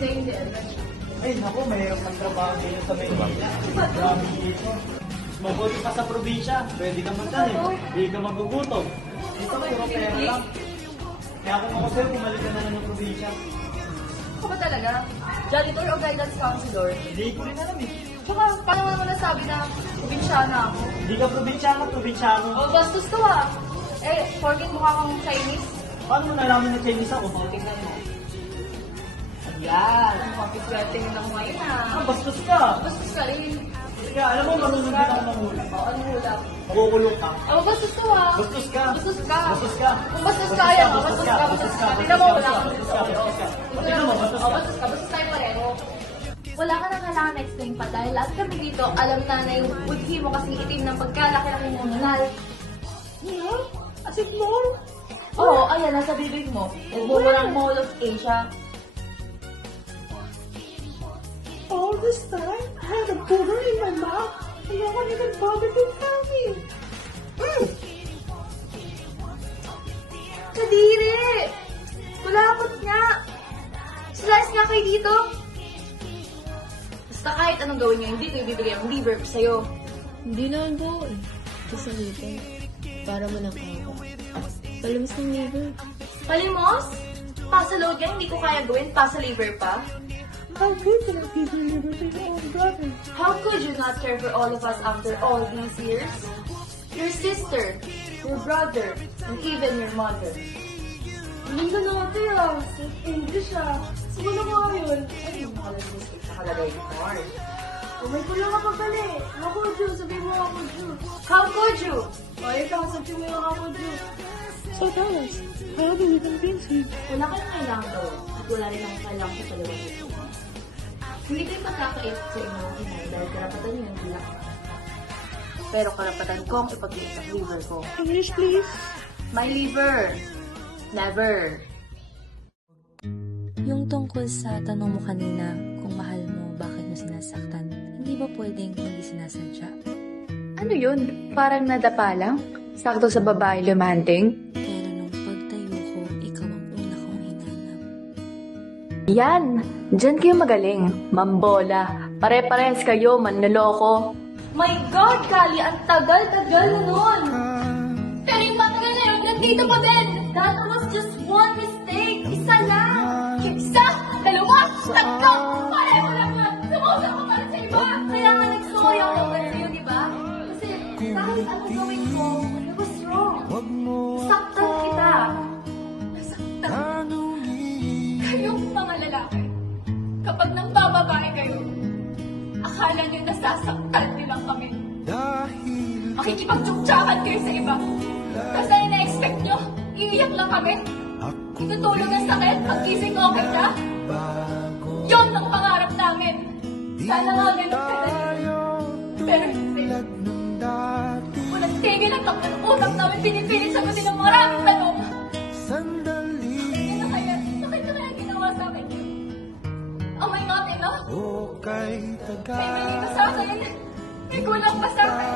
Hindi. Ay, naku, mahirap magtrabaho dito sa Maynila. Grabe dito. Mabuti pa sa probinsya. Pwede ka magtanim. Hindi ka magugutom. Dito, puro pera lang. Kaya kung ako sa'yo, bumalik ka na lang ng probinsya. Ako ba talaga? Janitor o guidance counselor? Hindi ko rin alam eh. Tsaka, paano mo nasabi na probinsyana ako? Hindi ka probinsyano, probinsyano. O, bastos to ah. Eh, porket mukha kang Chinese. Paano mo nalaman na Chinese ako? Tingnan mo. Ayan, makikiswerte yun ako ngayon Ah, ah. bastos ka. Bastos ka rin. Kaya alam mo, marunong din ako manghuli. O, ano hula? Makukulong ka. O, bastos to ah. Bastos ka. Bastos ka. Bastos ka. Kung bastos ka, yan. Bastos ka. Bastos ka. Tingnan mo, wala kang Bastos ka. Bastos ka. Tingnan mo, bastos O, ka. bastos ka. Bastos tayo pareho. Wala ka na kailangan na-explain pa dahil lahat kami dito alam na na yung budhi mo kasing itim ng pagkalaki-laki mo nunal. As if more? Oo, ayan, nasa bibig mo. Nagmumurang Mall of Asia. All this time, I had a booger in my mouth. And no one even bothered to tell me. Kadiri! Kulapot nga! Slice nga kayo dito! Basta kahit anong gawin niyo, hindi ko ibibigay ang liver ko sa'yo. Hindi naman po eh. Gusto dito. Para mo ng kawa. Palamas ng liver. Palimos? Pasa load yan, hindi ko kaya gawin. Pasa liver pa. How good can I give you liver to your own brother? How could you not care for all of us after all these years? Your sister, your brother, and even your mother. Hindi ka natin ah. Speak English ah. Sige na nga yun. Ano yung nakalagay nakalagay ni Mark? Umay ko lang kapag pala eh. Ako, Drew. Sabihin mo ako, Drew. How could you? O, ikaw. Sabihin mo yung ako, Drew. So tell us, how do we convince you? Wala ka nang kailangan gawin at wala rin ang kailangan sa kalawang ito. Hindi kayo magkakait sa inyong inay dahil karapatan niyo yung bilang. Pero karapatan ko ang ipag-iit ang liver ko. English, please. My liver! Never! Yung tungkol sa tanong mo kanina, kung mahal mo, bakit mo sinasaktan, hindi ba pwedeng hindi sinasadya? Ano yun? Parang nadapa lang? Sakto sa babae lumanting? Pero nung pagtayo ko, ikaw ang una kong hinanap. Yan! Diyan kayo magaling. Mambola. Pare-pares kayo, manloloko. My God, Kali! Ang tagal-tagal na nun! Pero yung matagal na yun, nandito pa din! That was just one mistake! Isa lang! Isa, dalawa, tatlo. Pareho lang na. Sumusa ko para sa iba. Kaya nga nag-sorry ako agad sa'yo, di ba? Kasi kahit anong gawin ko, I was wrong. Saktan kita. Nasaktan. Kayong mga lalaki, kapag nang bababae kayo, akala nyo nasasaktan nyo lang kami. Makikipagtsuktsakan kayo sa iba. Kasi na-expect nyo, iiyak lang kami. Itutulong ng sakit, pagkising okay na. Yun ang pangarap namin. Sana nga ganun ka na. Pero hindi. Walang tigil ang takbo ng utak namin. Pinipilit sagutin ang maraming tanong. Bakit na kaya? Bakit na kaya ginawa sa akin yun? Am I not enough? May mali ka sa akin. May kulang pa sa akin.